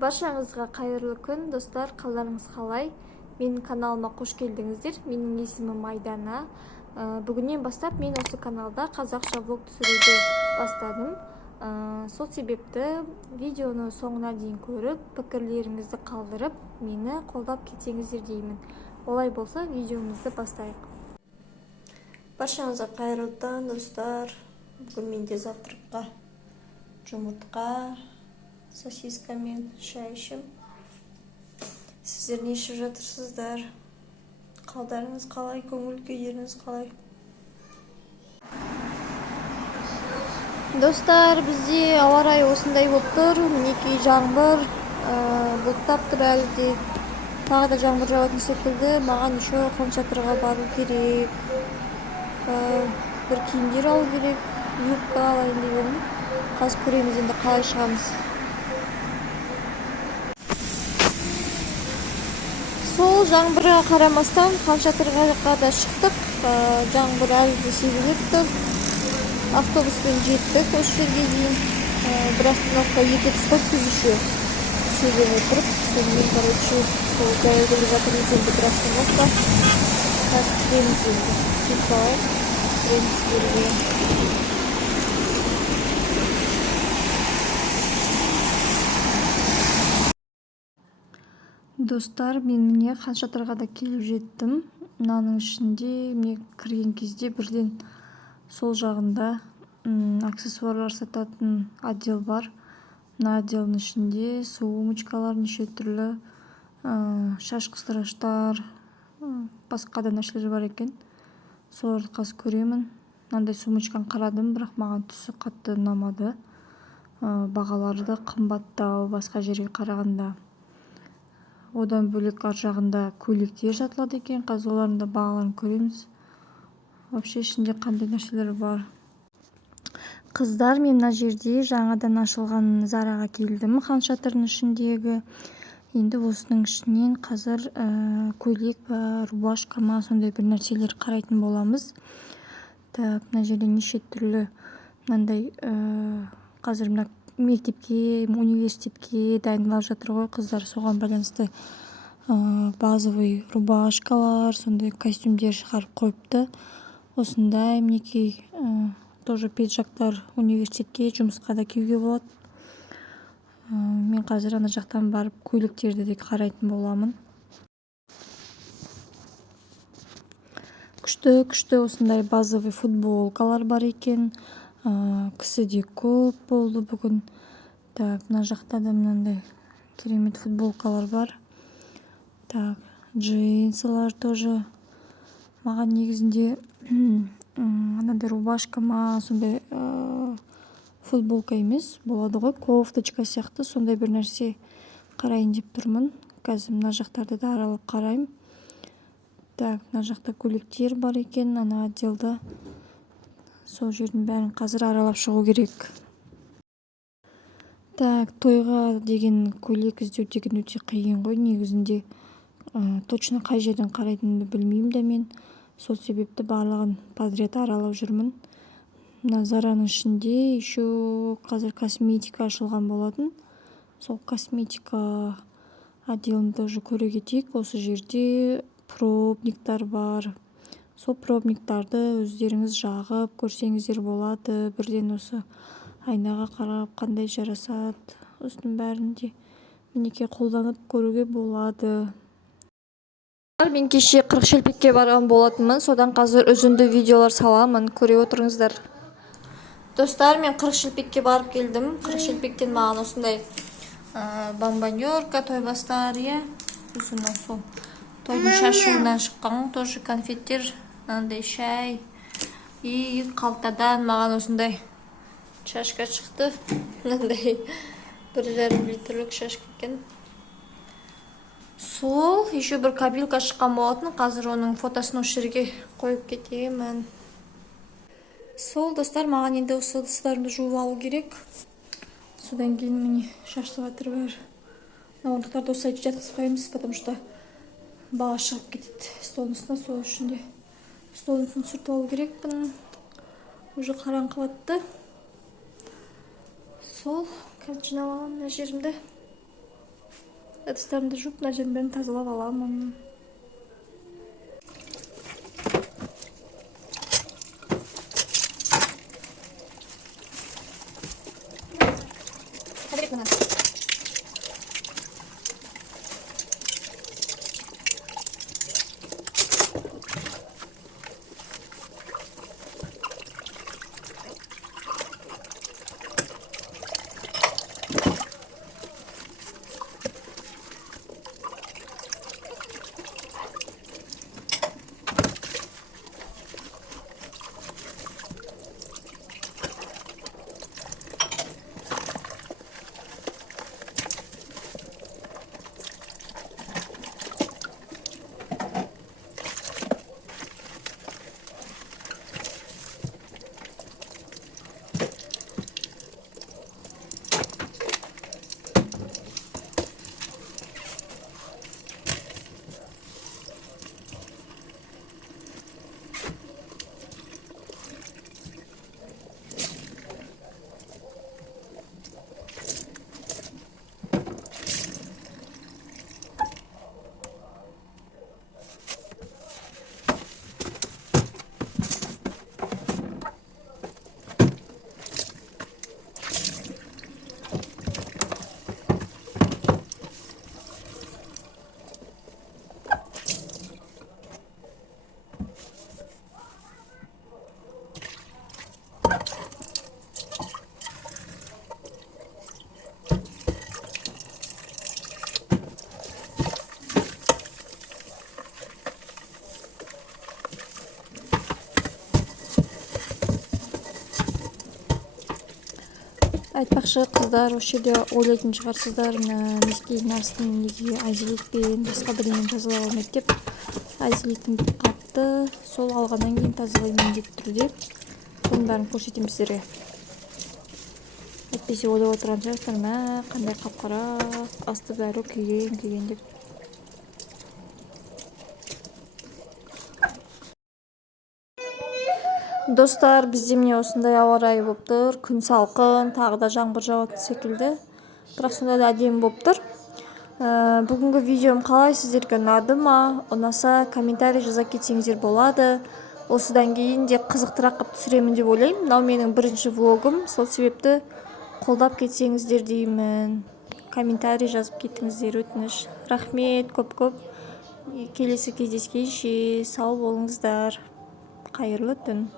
Баршаңызға қайырлы күн, достар, қалдарыңыз қалай? Менің каналыма қош келдіңіздер. Менің есімім Айдана. Бүгіннен бастап мен осы каналда қазақша влог түсіруді бастадым. Сол себепті видеоны соңына дейін көріп, пікірлеріңізді қалдырып, мені қолдап кетсеңіздер деймін. Олай болса, видеомызды бастайық. Баршаңызға қайырлы таң, достар. Бүгін менде завтракқа жұмыртқа, сосиска мен шай ішім. Сіздер не ішіп жатырсыздар? Қалдарыңыз қалай, көңіл күйдеріңіз қалай? Достар, бізде ауа райы осындай болып тұр. Мінекей жаңбыр, бұлттапты бәрі де. Тағы да жаңбыр жауатын секілді. Маған еще хон шатырға бару керек. Бір киімдер алу керек. Юбка алайын деп едім. Қазір көреміз енді қалай шығамыз. Сол жаңбырға қарамастан хон шатырға да шықтық. Жаңбыр әлі де себелеп тұр. Автобуспен жеттік осы жерге дейін. Бір остановка етіп сколько еще себелеп тұрып. Сонымен, короче, сол дәлелгілі жатырмыз енді бір остановка. Қазір кіреміз енді. Кетіп кіреміз беруге. Достар, мен міне хон шатырға да келіп жеттім. Мынаның ішінде міне кірген кезде бірден сол жағында аксессуарлар сататын отдел бар. Мына отделдің ішінде сумочкалар, неше түрлі шаш қыстырғыштар, басқа да нәрселер бар екен. Соларды қазір көремін. Мынандай сумочканы қарадым, бірақ маған түсі қатты ұнамады. Бағалары да қымбаттау басқа жерге қарағанда. Одан бөлек ар жағында көйлектер сатылады екен. Қазір олардың да бағаларын көреміз. Вообще ішінде қандай нәрселер бар. Қыздар, мен мына жерде жаңадан ашылған Зараға келдім. Хон шатырдың ішіндегі. Енді осының ішінен қазір көйлек па, рубашка ма, сондай бір нәрселер қарайтын боламыз. Так, мына жерде неше түрлі мынандай қазір мына мектепке, университетке дайындалып жатыр ғой қыздар, соған байланысты базовый рубашкалар, сондай костюмдер шығарып қойыпты. Осындай мінекей тоже пиджактар университетке, жұмысқа да киюге болады. Мен қазір ана жақтан барып көйлектерді де қарайтын боламын. Күшті осындай базовый футболкалар бар екен. Кісі де көп болды бүгін. Так, мына жақта да мынандай керемет футболкалар бар. Так, джинсылар тоже. Маған негізінде анандай рубашка ма, сондай футболка емес, болады ғой, кофточка сияқты, сондай бір нәрсе қарайын деп тұрмын. Қазір мына жақтарды да аралап қарайым. Так, мына жақта көйлектер бар екен, ана отделда. Сол жердің бәрін қазір аралап шығу керек. Так, тойға деген көйлек іздеу деген өте қиын ғой, негізінде. Точно қай жерден қарайтынымды білмеймін де мен. Сол себепті барлығын подряд аралап жүрмін. Мына Зараның ішінде еще қазір косметика ашылған болатын. Сол косметика отделін тоже көре кетейік. Осы жерде пробниктар бар. Сол пробниктарды өздеріңіз жағып көрсеңіздер болады. Бірден осы айнаға қарап қандай жарасады. Осының бәрінде мінекей қолданып көруге болады. Мен кеше 40 шелпекке барған болатынмын. Содан қазір үзінді видеолар саламын. Көре отырыңыздар. Достар, мен 40 шелпекке барып келдім. 40 шелпектен маған осындай бомбонерка, тойбастар, осындай сол тойдың шашуынан шыққан тоже конфеттер, мынандай шай. И қалтадан маған осындай шашка шықты. Мынандай 1,5 литрлік шашка екен. Сол, еще бір кабелка шыққан болатын. Қазір оның фотосын осы жерге қойып кетемін. Сол, достар, маған енді осы ыдыстарымды жуып алу керек. Содан кейін міне шашылып жатыр бәрі. Орындықтарды осы айтып жатқызып қоямыз, потому что баға шығып кетеді столдың үстіне. Сол үшін де столдың үстін сүртіп алу керекпін. Уже қараңғылатты. Сол, қазір жинап аламын мына жерімді. ыдыстарымды жууп мына жерин бәрин тазалап аламын. Айтпакчы кыздар, ошол жерде ойлойтун чыгарсыздар, мискейдин астын эмнеге айзелитпен башка бирдеме тазалап албайт деп. Айзелитим бүтүп калыпты, сол алгандан кийин тазалайм деп турду. Bunun баарын көрсөтөм силерге. Айтпесе ойлоп отурган чыгарсыздар, кандай капкара, асты баары күйгөн деп. Достар, бизде эмне осундай аба ырайы болуптур. Күн салкын, тагы да жаңбыр жаат секилди. Бирок сонда да адеми болуптур. Бүгүнкү видеом калай, сиздерге унадымы? Унаса комментарий жаза кетсеңиздер болот. Осудан кийин же кызыктыраак кылып түсүрөмүн деп ойлойм. Мына менин биринчи влогум. Сол себепти колдоп кетсеңиздер деймин. Комментарий жазып кетиңиздер, өтүнүч. Рахмет көп. Келеси кездескенче сау болуңуздар. Кайырлуу түн.